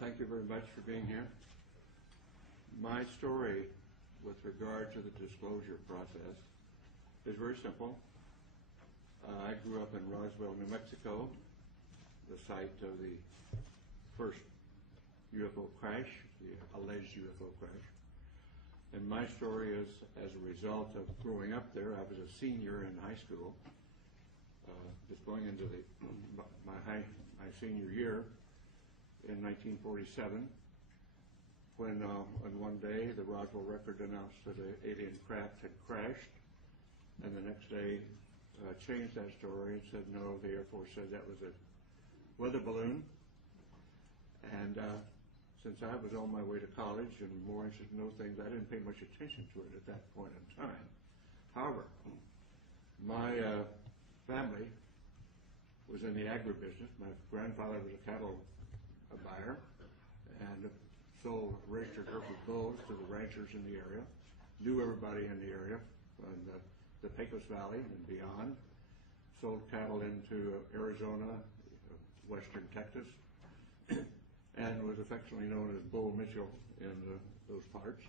Thank you very much for being here. My story with regard to the disclosure process is very simple. I grew up in Roswell, New Mexico, the site of the first UFO crash, the alleged UFO crash. And my story is as a result of growing up there. I was a senior in high school, just going into my senior year in 1947, when on one day the Roswell Record announced that an alien craft had crashed, and the next day changed that story and said no, the Air Force said that was a weather balloon. And since I was on my way to college and more interested in those things, I didn't pay much attention to it at that point in time. However, my family was in the agribusiness. My grandfather was a cattle buyer and raised her Hereford bulls to the ranchers in the area, knew everybody in the area, and the Pecos Valley and beyond, sold cattle into Arizona, western Texas, and was affectionately known as Bull Mitchell in those parts.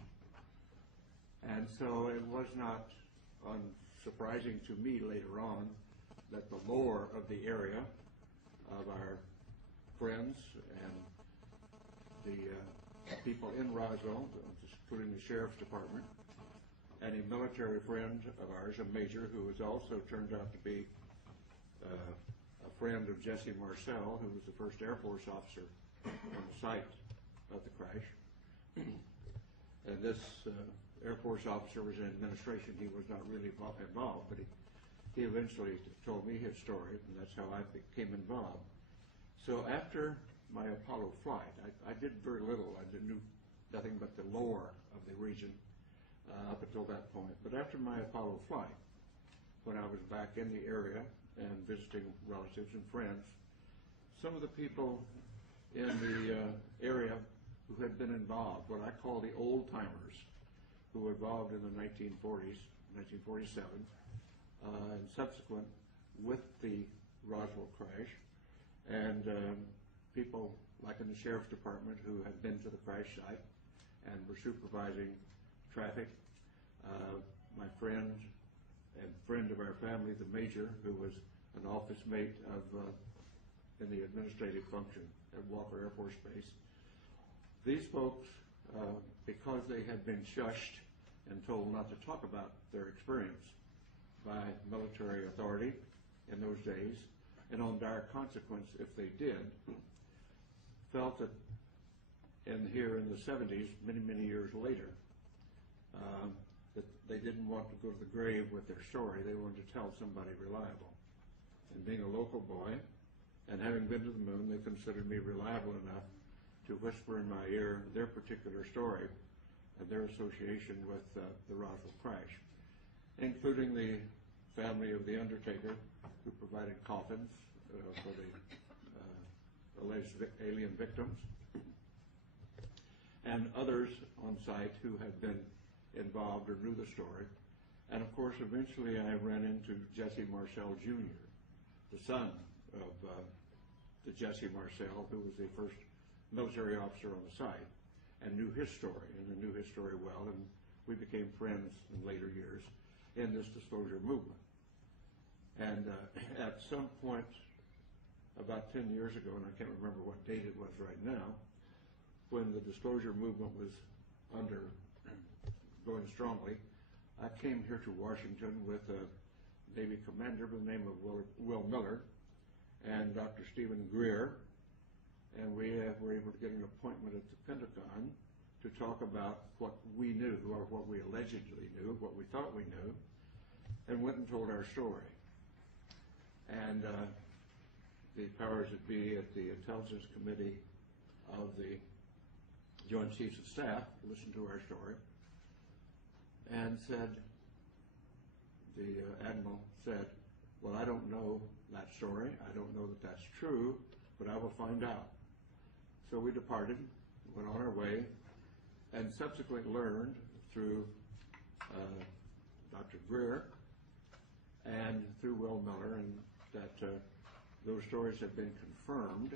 And so it was not unsurprising to me later on that the lore of the area, of our friends and the people in Roswell, including the sheriff's department, and a military friend of ours, a major, who has also turned out to be a friend of Jesse Marcel, who was the first Air Force officer on the site of the crash. And this Air Force officer was in administration. He was not really involved, but he eventually told me his story, and that's how I became involved. So after my Apollo flight, I did very little. I knew nothing but the lore of the region up until that point. But after my Apollo flight, when I was back in the area and visiting relatives and friends, some of the people in the area who had been involved, what I call the old timers, who were involved in the 1940s, 1947, and subsequent with the Roswell crash, and people like in the sheriff's department who had been to the crash site and were supervising traffic. My friend and friend of our family, the major, who was an office mate of in the administrative function at Walker Air Force Base. These folks, because they had been shushed and told not to talk about their experience by military authority in those days, and on dire consequence if they did, felt that here in the 70s, many, many years later, that they didn't want to go to the grave with their story. They wanted to tell somebody reliable. And being a local boy, and having been to the moon, they considered me reliable enough to whisper in my ear their particular story and their association with the Roswell crash, including the family of the undertaker who provided coffins for the alleged alien victims, and others on site who had been involved or knew the story. And of course, eventually I ran into Jesse Marcel Jr., the son of the Jesse Marcel, who was the first military officer on the site, and knew his story, and knew his story well, and we became friends in later years in this disclosure movement. And at some point, about 10 years ago, and I can't remember what date it was right now, when the disclosure movement was going strongly, I came here to Washington with a Navy commander by the name of Will Miller and Dr. Stephen Greer, and we were able to get an appointment at the Pentagon to talk about what we knew, or what we allegedly knew, what we thought we knew, and went and told our story. And the powers that be at the Intelligence Committee of the Joint Chiefs of Staff listened to our story and said, the Admiral said, well, I don't know that story. I don't know that that's true, but I will find out. So we departed, went on our way, and subsequently learned through Dr. Greer and through Will Miller, and that those stories have been confirmed,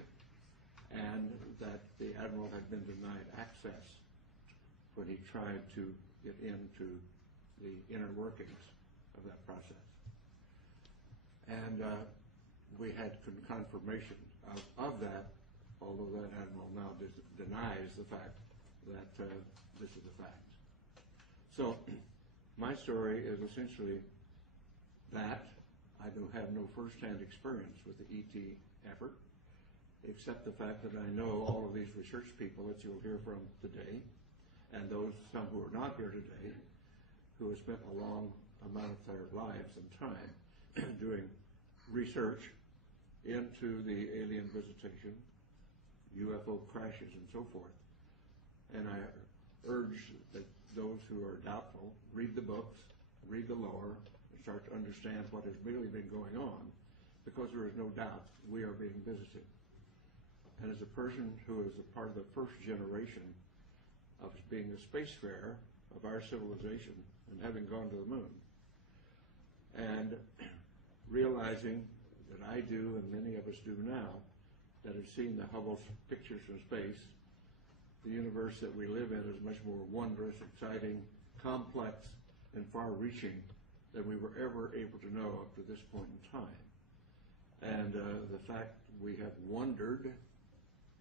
and that the admiral had been denied access when he tried to get into the inner workings of that process. And we had confirmation of that, although that admiral now denies the fact that this is a fact. So my story is essentially that I do have no first-hand experience with the ET effort, except the fact that I know all of these research people that you'll hear from today, and those some who are not here today, who have spent a long amount of their lives and time doing research into the alien visitation, UFO crashes, and so forth. And I urge that those who are doubtful read the books, read the lore, and start to understand what has really been going on, because there is no doubt we are being visited. And as a person who is a part of the first generation of being a spacefarer of our civilization and having gone to the moon, and realizing that I do and many of us do now, that have seen the Hubble pictures from space, the universe that we live in is much more wondrous, exciting, complex, and far-reaching than we were ever able to know up to this point in time. And the fact we have wondered,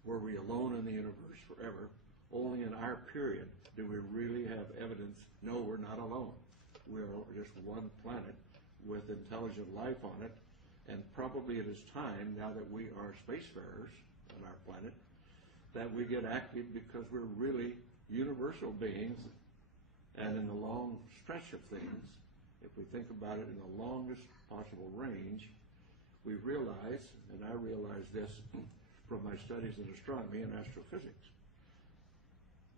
were we alone in the universe forever? Only in our period do we really have evidence, no, we're not alone. We're just one planet with intelligent life on it, and probably it is time, now that we are spacefarers on our planet, that we get active, because we're really universal beings, and in the long stretch of things, if we think about it in the longest possible range, we realize, and I realize this from my studies in astronomy and astrophysics,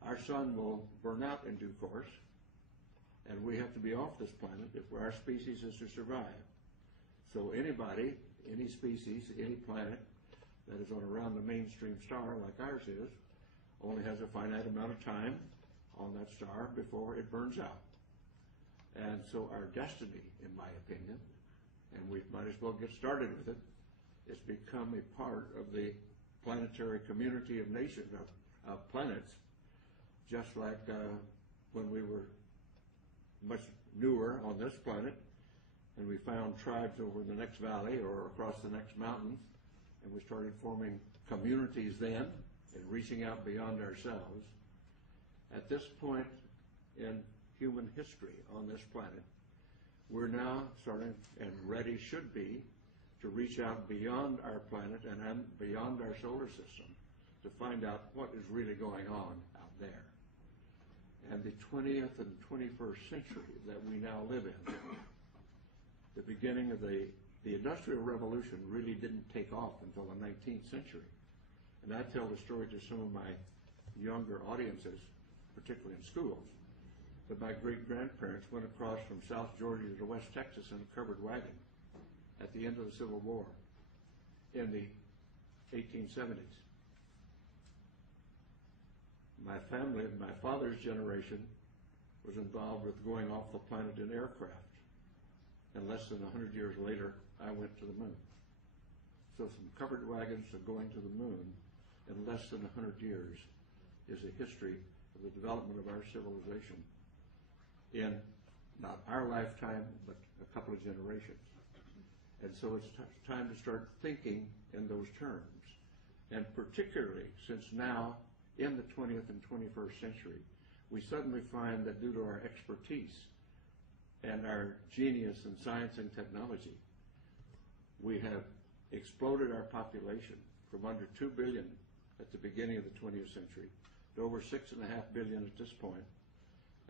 our sun will burn out in due course, and we have to be off this planet if our species is to survive. So anybody, any species, any planet that is on around the mainstream star like ours is, only has a finite amount of time on that star before it burns out. And so our destiny, in my opinion, and we might as well get started with it, is become a part of the planetary community of nations, of planets, just like when we were much newer on this planet, and we found tribes over the next valley or across the next mountains, and we started forming communities then and reaching out beyond ourselves. At this point in human history on this planet, we're now starting, and ready should be, to reach out beyond our planet and beyond our solar system to find out what is really going on out there. And the 20th and 21st century that we now live in, the beginning of the Industrial Revolution really didn't take off until the 19th century. And I tell the story to some of my younger audiences, particularly in schools, that my great-grandparents went across from South Georgia to West Texas in a covered wagon at the end of the Civil War in the 1870s. My family, my father's generation, was involved with going off the planet in aircraft. And less than 100 years later, I went to the moon. So from covered wagons to going to the moon in less than 100 years is a history of the development of our civilization in not our lifetime, but a couple of generations. And so it's time to start thinking in those terms. And particularly since now, in the 20th and 21st century, we suddenly find that due to our expertise and our genius in science and technology, we have exploded our population from under 2 billion at the beginning of the 20th century to over 6.5 billion at this point.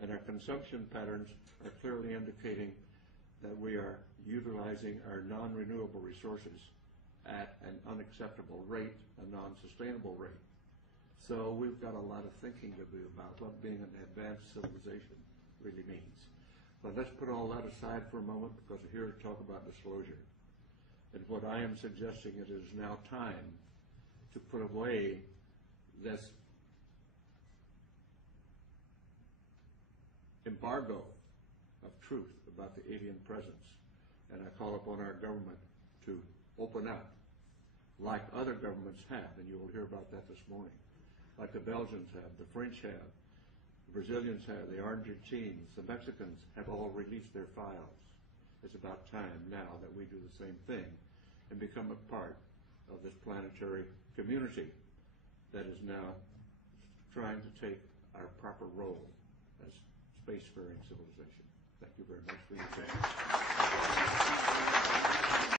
And our consumption patterns are clearly indicating that we are utilizing our non-renewable resources at an unacceptable rate, a non-sustainable rate. So we've got a lot of thinking to do about what being an advanced civilization really means. But let's put all that aside for a moment, because we're here to talk about disclosure. And what I am suggesting, it is now time to put away this embargo of truth about the alien presence. And I call upon our government to open up like other governments have, and you will hear about that this morning, like the Belgians have, the French have, the Brazilians have, the Argentines, the Mexicans have all released their files. It's about time now that we do the same thing and become a part of this planetary community that is now trying to take our proper role as spacefaring civilization. Thank you very much for your time.